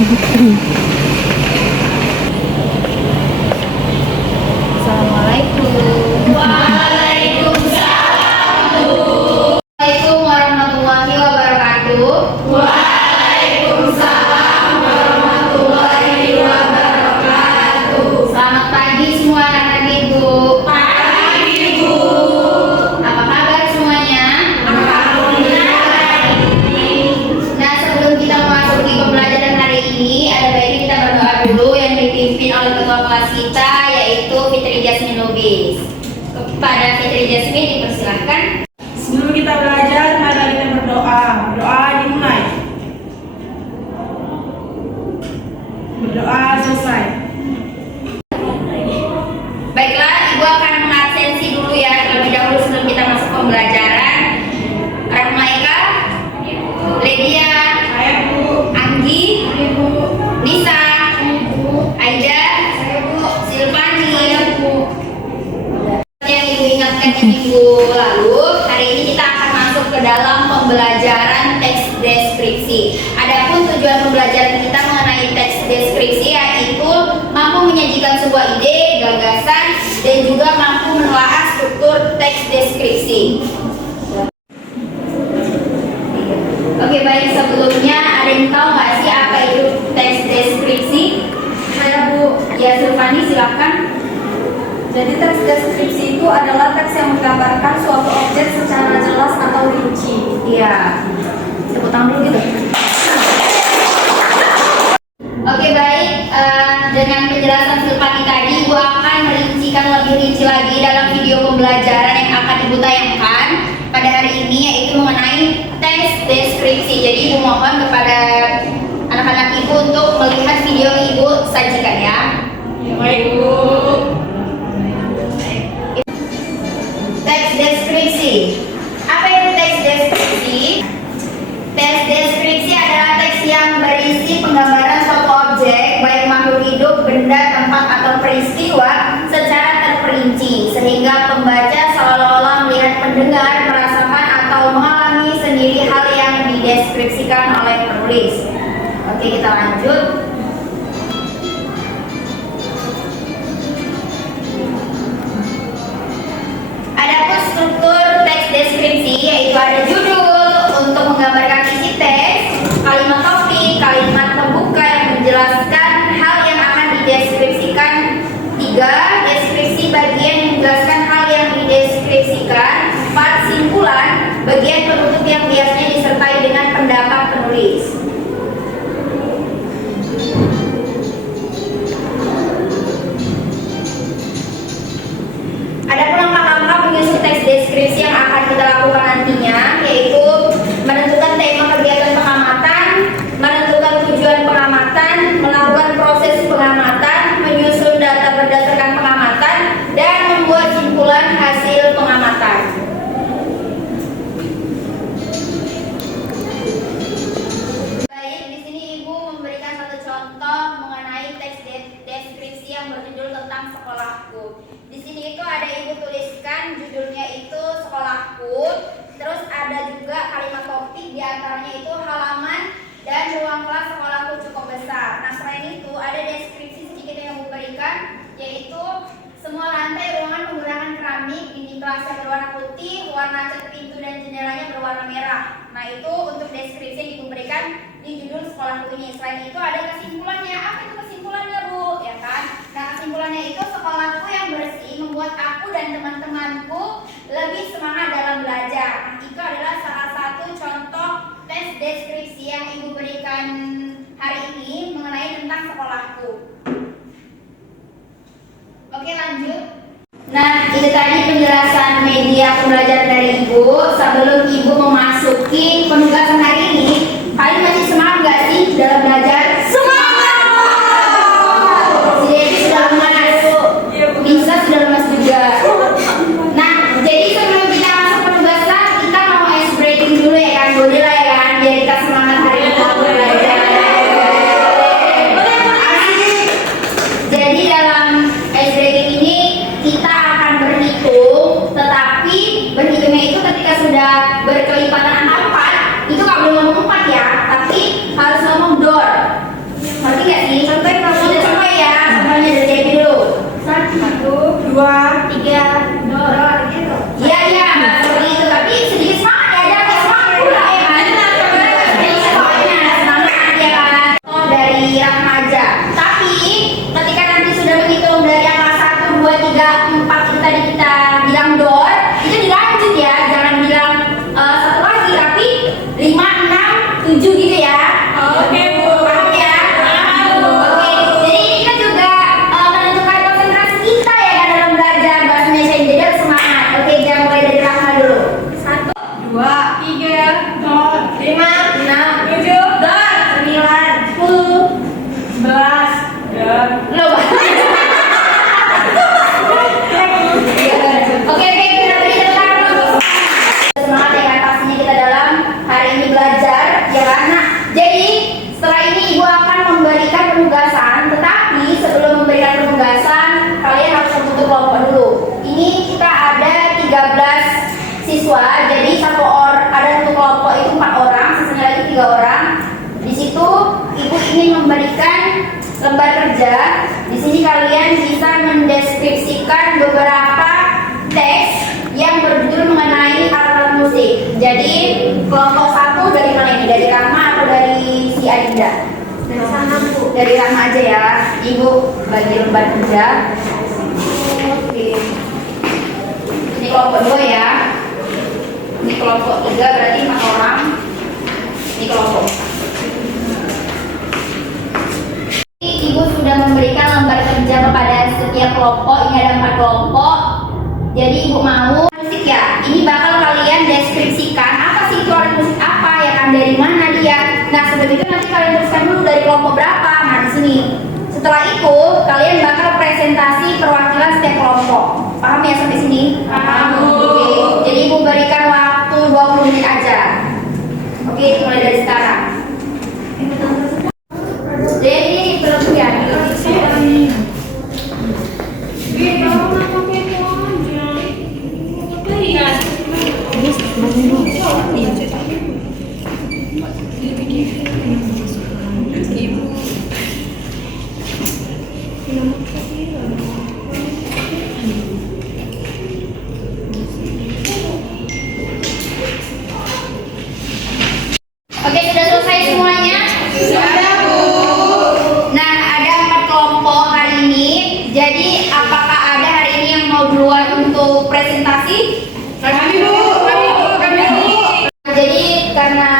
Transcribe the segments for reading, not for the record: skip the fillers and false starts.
Assalamualaikum. Waalaikumsalam. Assalamualaikum warahmatullahi wabarakatuh. Waalaikumsalam warahmatullahi wabarakatuh. Selamat pagi semua anak-anak ibu. Pagi ibu. Apa kabar semuanya? Alhamdulillah. Nah, sebelum kita memasuki pembelajaran hari ini, ada baiknya kita berdoa dulu yang dipimpin oleh ketua kelas kita, yaitu Fitri Jasmine Lubis. Kepada Fitri Jasmine dipersilahkan. Sebelum kita belajar, mari kita berdoa. Doa dimulai. Berdoa selesai. Baiklah, Ibu akan mengabsensi dulu ya terlebih dahulu sebelum kita masuk pembelajaran. Rahma Eka, Ledia, Saya Bu. Anggi, Ibu. Nisa, Aida, Silvani. Yang Ibu ingatkan di minggu lalu, hari ini kita akan masuk ke dalam pembelajaran teks deskripsi. Adapun tujuan pembelajaran kita mengenai teks deskripsi yaitu mampu menyajikan sebuah ide, gagasan, dan juga mampu menelaah struktur teks deskripsi. Oke, baik, sebelumnya ada yang tahu nggak sih apa itu teks deskripsi? Saya Bu. Ya, Silvani silakan. Jadi teks deskripsi itu adalah teks yang menggambarkan suatu objek secara jelas atau rinci. Iya, tepuk tangan dulu gitu. Oke, baik, dengan penjelasan Silvani tadi, Ibu akan merincikan lebih rinci lagi dalam video pembelajaran yang akan Ibu tayangkan pada hari ini, yaitu mengenai teks deskripsi. Jadi Ibu mohon kepada anak-anak Ibu untuk melihat video yang Ibu sajikan ya. Baik Bu. Teks deskripsi. Apa itu teks deskripsi? Teks deskripsi adalah teks yang berisi penggambaran suatu objek, baik makhluk hidup, benda, tempat, atau peristiwa secara terperinci, sehingga pembaca seolah-olah melihat pendengar, merasakan atau mengalami sendiri hal yang dideskripsikan oleh penulis. Oke, kita lanjut. Adapun struktur teks deskripsi yaitu ada judul untuk menggambarkan isi teks, kalimat topik, kalimat pembuka yang menjelaskan hal yang akan dideskripsikan, 3. Deskripsi bagian yang menjelaskan hal yang dideskripsikan, 4. Simpulan, bagian penutup yang biasanya disertai dengan pendapat penulis. Adapun langkah-langkah menyusun teks deskripsi yang akan kita lakukan nantinya, yaitu menentukan tema kegiatan pengamatan, menentukan tujuan pengamatan, melakukan proses pengamatan, menyusun data berdasarkan pengamatan, dan membuat simpulan hasil pengamatan. Baik, di sini Ibu memberikan satu contoh mengenai teks deskripsi yang berjudul tentang sekolahku. Di sini itu ada Ibu tuliskan judulnya itu sekolahku, terus ada juga kalimat topik, diantaranya itu halaman dan ruang kelas sekolahku cukup besar. Nah, selain itu ada deskripsi sedikit yang Ibu berikan, yaitu semua lantai ruangan menggunakan keramik, dinding kelasnya berwarna putih, warna cat pintu dan jendelanya berwarna merah. Nah, itu untuk deskripsi yang Ibu berikan di judul sekolahku ini. Selain itu ada kesimpulannya. Apa itu kesimpulannya, Bu? Ya kan? Nah, kesimpulannya itu sekolahku yang bersih membuat aku dan teman-temanku lebih semangat dalam belajar. Nah, itu adalah salah satu contoh tes deskripsi yang Ibu berikan hari ini mengenai tentang sekolahku. Oke, lanjut. Nah, itu tadi penjelasan media pembelajaran dari Ibu. Sebelum Ibu memasuki penugasan hari ini, kalian masih semangat nggak sih dalam belajar? Semangat! Si Devi sudah lemas, Nisa sudah lemas juga. Nah, jadi sebelum kita masuk penugasan, kita mau ice breaking dulu ya kan? Boleh lah ya kan? Biar kita semangat hari ini untuk belajar. Jadi dalam ice breaking ini kita akan berhitung, tetapi berhitungnya itu ketika sudah berkelipatan angka 4, pulang. Di situ ibu ingin memberikan lembar kerja. Di sini kalian bisa mendeskripsikan beberapa teks yang berjudul mengenai alat musik. Jadi kelompok 1 dari mana ini? Dari Rama atau dari si Adinda? Dari Rama aja ya. Ibu bagi lembar kerja. Oke. Ini kelompok 2 ya. Ini kelompok 3 berarti 4 orang. Ini kelompok 4. Ibu sudah memberikan lembar kerja kepada setiap kelompok. Ini ada 4 kelompok. Jadi ibu mau musik ya. Ini bakal kalian deskripsikan apa sih itu alat musik apa ya kan, dari mana dia. Nah sebelum itu nanti kalian tuliskan dulu dari kelompok berapa. Nah di sini. Setelah itu kalian bakal presentasi perwakilan setiap kelompok. Paham ya sampai sini? Paham. Oke. Jadi ibu berikan waktu 20 menit aja. Oke, mulai dari sekarang. Jadi belum ya. Oke, sudah selesai semuanya? Sudah, Bu. Nah, ada 4 kelompok hari ini. Jadi, apakah ada hari ini yang mau duluan untuk presentasi? Kami, Bu. Jadi, karena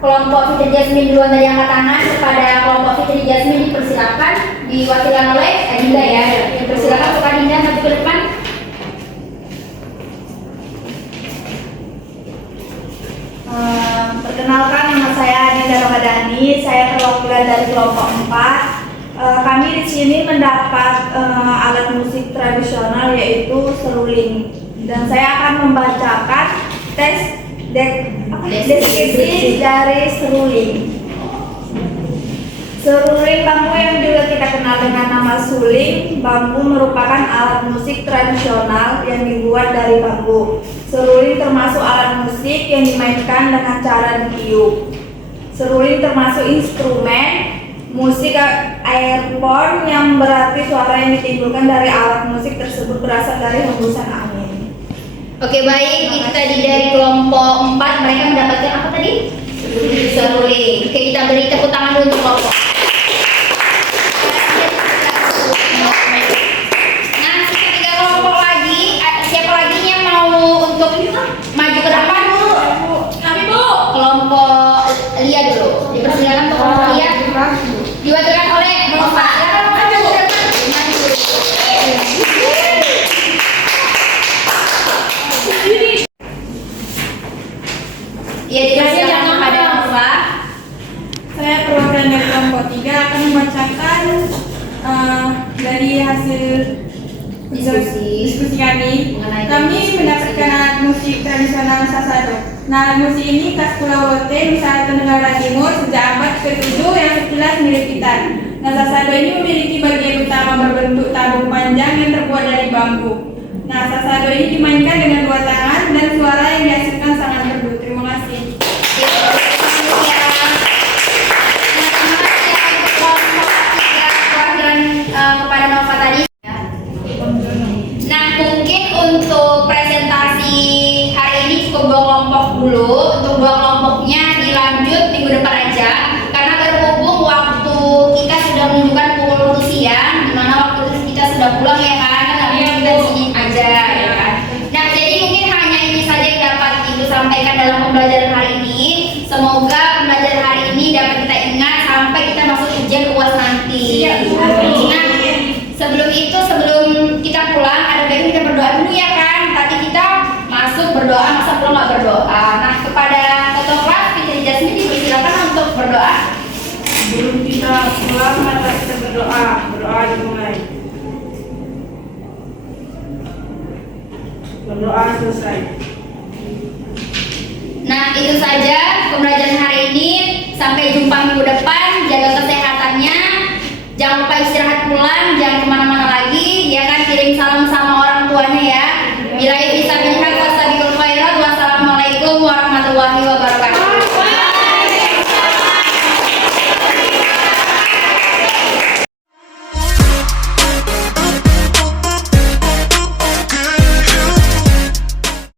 kelompok Fitri Jasmine duluan dari angkat tangan, kepada kelompok Fitri Jasmine dipersilakan diwakilkan oleh Adinda ya. Dipersilakan untuk Adinda maju ke depan. Perkenalkan, nama saya Adinda Ramadhani. Saya perwakilan dari kelompok 4. Kami di sini mendapat alat musik tradisional yaitu seruling, dan saya akan membacakan deskripsi dari seruling. Seruling bambu yang juga kita kenal dengan nama suling bambu merupakan alat musik tradisional yang dibuat dari bambu. Seruling termasuk alat musik yang dimainkan dengan cara ditiup. Seruling termasuk instrumen musik airborne yang berarti suara yang ditimbulkan dari alat musik tersebut berasal dari hembusan angin. Oke, baik, itu tadi dari kelompok 4. Mereka mendapatkan apa tadi? Seruling. Oke, kita beri tepuk tangan dulu untuk kelompok. Nah, ketiga kelompok lagi, siapa lagi yang mau untuk maju ke depan? Kami, Bu. Kelompok Lia dulu. Dipersilakan untuk kelompok Lia. Diwakilkan oleh Bapak. Ya, dipersilakan kepada Bapak. Saya perwakilan dari kelompok 3 akan membacakan dari hasil diskusi kami. Kami mendapatkan alat musik tradisional Sasado. Nah, alat musik ini khas Pulau Rote, Nusa Tenggara Timur sejak abad ke-7 yang sekilas mirip gitar. Nah, Sasado ini memiliki bagian utama berbentuk tabung panjang yang terbuat dari bambu. Nah, Sasado ini dimainkan dengan 2 tangan dan suara yang dihasilkan sangat merdu. Terima kasih. Kepada Nova tadi. Nah, mungkin untuk presentasi hari ini cukup 2 kelompok dulu. Untuk 2 kelompoknya dilanjut minggu depan aja, karena berhubung waktu kita sudah menunjukkan pukul siang, dimana waktu kita sudah pulang ya kan, kita di sini aja ya kan. Nah, jadi mungkin hanya ini saja yang dapat Ibu sampaikan dalam pembelajaran hari ini. Semoga pembelajaran hari ini dapat kita ingat sampai kita masuk ujian UAS nanti. Nah, sebelum itu, sebelum kita pulang, ada baiknya kita berdoa dulu ya kan. Tadi kita masuk berdoa, masa pulang nggak berdoa. Nah, kepada ketua kelas Fitri Jasmine dipersilakan untuk berdoa. Sebelum kita pulang, mari kita berdoa. Berdoa dimulai. Berdoa selesai. Nah, itu saja pembelajaran hari ini. Sampai jumpa minggu depan. Jaga kesehatannya. Jangan lupa istirahat pulang. Jangan kemana-mana lagi. Ya kan, kirim salam